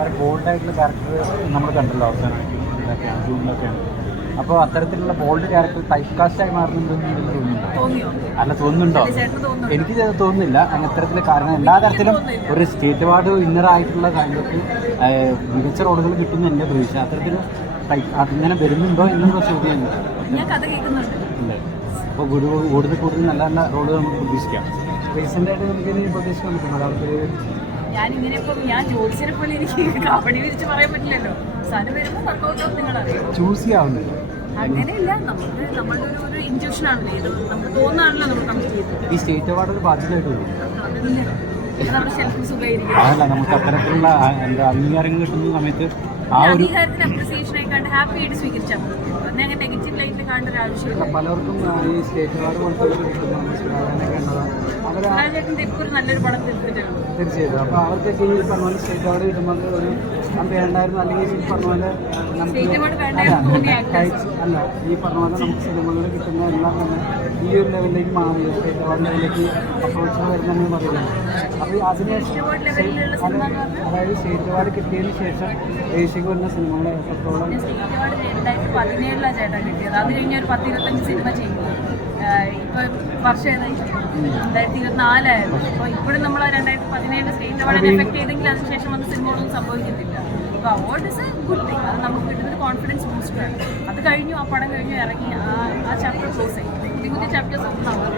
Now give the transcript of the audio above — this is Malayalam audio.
വളരെ ബോൾഡായിട്ടുള്ള ക്യാരക്ടർ നമ്മൾ കണ്ടല്ലോ അവസാനം ഇതൊക്കെയാണ് ജൂണിലൊക്കെയാണ്. അപ്പോൾ അത്തരത്തിലുള്ള ബോൾഡ് ക്യാരക്ടർ ടൈപ്പ് കാസ്റ്റായി മാറുന്നുണ്ടെന്ന് തോന്നുന്നുണ്ടോ? അല്ല, തോന്നുന്നുണ്ടോ? എനിക്ക് തോന്നുന്നില്ല അങ്ങനെ അത്തരത്തിൽ. കാരണം എല്ലാ തരത്തിലും ഒരു സ്റ്റേറ്റ് അവാർഡ് വിന്നറായിട്ടുള്ള കാര്യങ്ങൾക്ക് മികച്ച റോളുകൾ കിട്ടുന്ന എൻ്റെ പ്രതീക്ഷ. അത്തരത്തിൽ അങ്ങനെ വരുന്നുണ്ടോ എന്നുള്ള ചോദ്യം ഉണ്ട്. അപ്പോൾ കൂടുതൽ നല്ല നല്ല റോളുകൾ നമുക്ക് പ്രതീക്ഷിക്കാം. റീസെൻ്റായിട്ട് നമുക്ക് ഇനി പ്രതീക്ഷിക്കാൻ പറ്റുന്നത് അവർക്ക് ഞാൻ ജോലിസിനെ പോലെ എനിക്ക് കബഡി വിരിച്ച് പറയാൻ പറ്റില്ലല്ലോ. സാധനം വരുമ്പോൾ വർക്കൗട്ടോ നിങ്ങളറിയാം. ചൂസ് ചെയ്യാവുന്നത് അങ്ങനെയില്ല, നമുക്ക് നമ്മളുടെ ഒരു ഇൻറ്റ്യൂഷൻ ആണല്ലോ ഇത്. നമുക്ക് തോന്നാണല്ലോ നമ്മൾ കമ്മിറ്റ് ചെയ്തത്. ഈ സ്റ്റേറ്റ് അവാർഡ് ഒരു ബാധ്യതയായിട്ട് വരും. നമ്മുടെ ഷെൽഫിൽ സുഖമായിരിക്കും. അതല്ല, നമുക്ക് അത്തരത്തിലുള്ള എന്താ അംഗീകാരങ്ങൾ കിട്ടുന്ന സമയത്ത് ആ ഒരു അംഗീകാരത്തിന് അപ്രിസിയേഷനായി കണ്ട് ഹാപ്പി ആയിട്ട് സ്വീകരിച്ചാൽ മതി. അതിനെ അങ്ങനെ നെഗറ്റീവ് ലൈറ്റിൽ കാണേണ്ട ഒരു ആവശ്യമില്ല. പലർക്കും ഈ സ്റ്റേറ്റ് അവാർഡ് സുരാജേട്ടൻ്റെ ഇപ്പോൾ ഒരു നല്ലൊരു പടം തീർത്തിട്ടാണ്. തീർച്ചയായിട്ടും. അപ്പോൾ അവർക്കൊക്കെ ഈ പറഞ്ഞ പോലെ സ്റ്റേറ്റ് അവാർഡ് കിട്ടുമ്പോൾ ഒരു നമുക്ക് വേണ്ടായിരുന്നു, അല്ലെങ്കിൽ ഈ പറഞ്ഞ പോലെ അല്ല ഈ പറഞ്ഞ പോലെ നമുക്ക് സിനിമകളിൽ കിട്ടുന്ന എല്ലാം തന്നെ ഈ ഒരു ലെവലിലേക്ക് മാറി സ്റ്റേറ്റ് അവാർഡ് ലെവലിലേക്ക് അപ്രോച്ച് വരുന്നതെന്ന് പറയുന്നത്. അപ്പോൾ അതിനുശേഷം അതായത് സ്റ്റേറ്റ് അവാർഡ് കിട്ടിയതിന് ശേഷം ദേശീയ വരുന്ന സിനിമകളെ എത്രത്തോളം സ്റ്റേറ്റ് അവാർഡ് 2017 ചേട്ടാ കിട്ടിയത്. അത് കഴിഞ്ഞ് ഒരു 10-25 സിനിമ ചെയ്യുന്നു. ഇപ്പോൾ വർഷം 2024 അപ്പോൾ ഇപ്പോഴും നമ്മൾ 2017 സ്റ്റേറ്റ് അവാർഡ് എഫക്ട് ചെയ്തെങ്കിൽ അതിനുശേഷം വന്ന സിനിമകളൊന്നും സംഭവിക്കുന്നില്ല. അപ്പോൾ award is A good thing. അത് നമുക്ക് കിട്ടുന്നൊരു കോൺഫിഡൻസ് ബൂസ്റ്ററാണ്. അത് കഴിഞ്ഞു, ആ പടം കഴിഞ്ഞു ഇറങ്ങി ആ ചാപ്റ്റർ ക്ലോസ് ചെയ്യും. പുതിയ ചാപ്റ്റേഴ്സ് ഉണ്ടാവും.